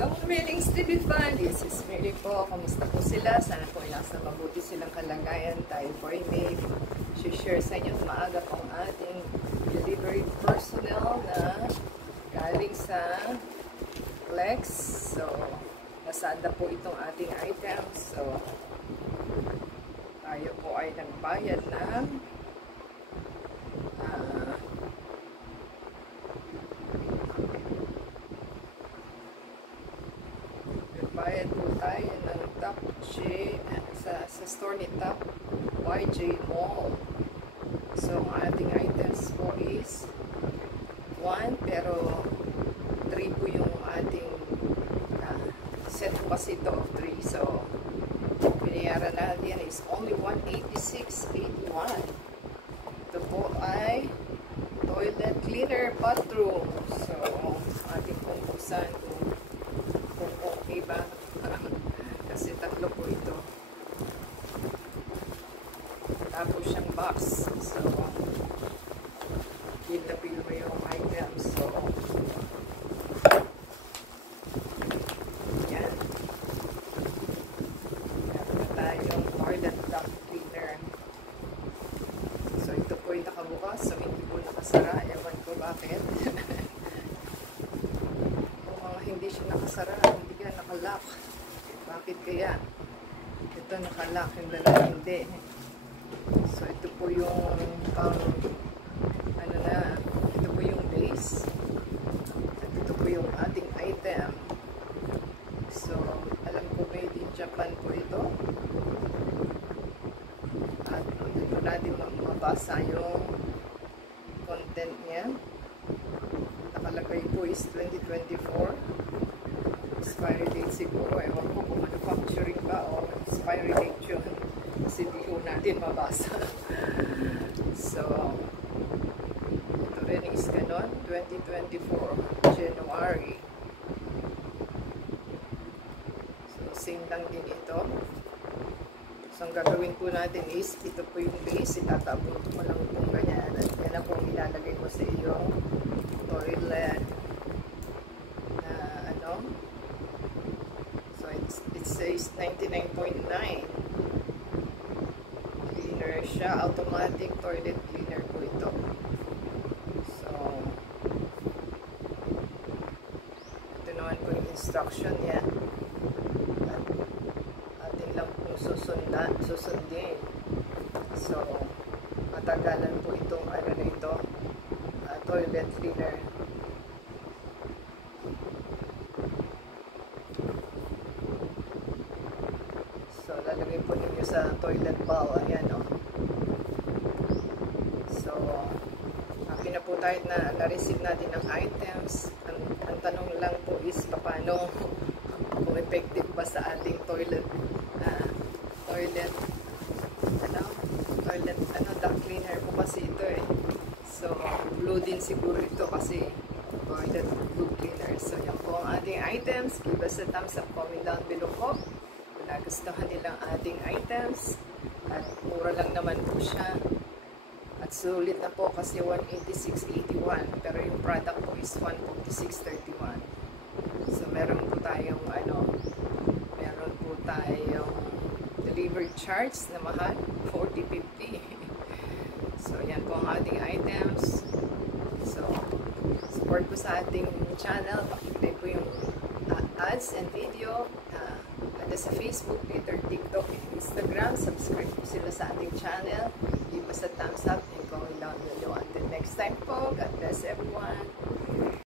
Hello, greetings TV fan. This is Mary po. Kamusta po sila? Sana po nasa mabuti silang kalagayan. Tayo po ay may share sa inyo maaga pong ating delivery personnel na galing sa Flex. So, nasada po itong ating items. So, tayo po ay nagbayad ng bayad po tayo ng Top J sa store ni Top YJ Mall. So, ang ating items po is 1 pero 3 po yung ating set po kasi ito of 3. So, binayaran natin is only 186.81. Ito po ay toilet cleaner bathroom. So, ating pong buksan kung okay ba? Kasi tatlo po ito. Tapos siyang box. So, pinapil mo yung items. So, yan. Meron na tayong toilet top cleaner. So, ito po yung nakabukas. So, hindi po nakasara. Ewan ko bakit. Kung hindi siya nakasara, hindi ka nakalock. Bakit kaya? Ito nakalock, yung dalawa hindi. So, ito po yung ito po yung base. At ito po yung ating item. So, alam ko made in Japan po ito. At hindi po natin mabasa yung content niya. Nakalagay po is 2024. Expiry date siguro. Ewan ko kung manufacturing ba o expiry date yun. Kasi di ko natin mabasa. So, ito rin is ganon. 2024 January. So, same lang din ito. So, ang gagawin po natin is, ito po yung base. Itatabot mo lang itong ganyan. At yan na pong ilalagay mo sa iyong toilet. It says 99.9 cleaner siya, automatic toilet cleaner po ito. So, ito naman po yung instruction niya. At atin lang po susundin. So, matagalan po itong toilet cleaner. So, lalagay po ninyo sa toilet bowl. Ayan, o. So, happy na po tayo na na-receive natin ang items. Ang tanong lang po is, paano kung effective ba sa ating toilet duct cleaner po kasi ito eh. So, blue din siguro ito kasi toilet blue cleaner. So, yan po ang ating items. Give us a thumbs up, comment down below po. Nagustuhan nilang ating items at mura lang naman po siya at sulit na po kasi 186.81 pero yung product po is 146.31. So meron po tayong delivery charge na mahal, 40.50. So yan po ang ating items. So support po sa ating channel, pakiclick po yung ads and video sa Facebook, Twitter, TikTok, and Instagram. Subscribe po sila sa ating channel. Give us a thumbs up and comment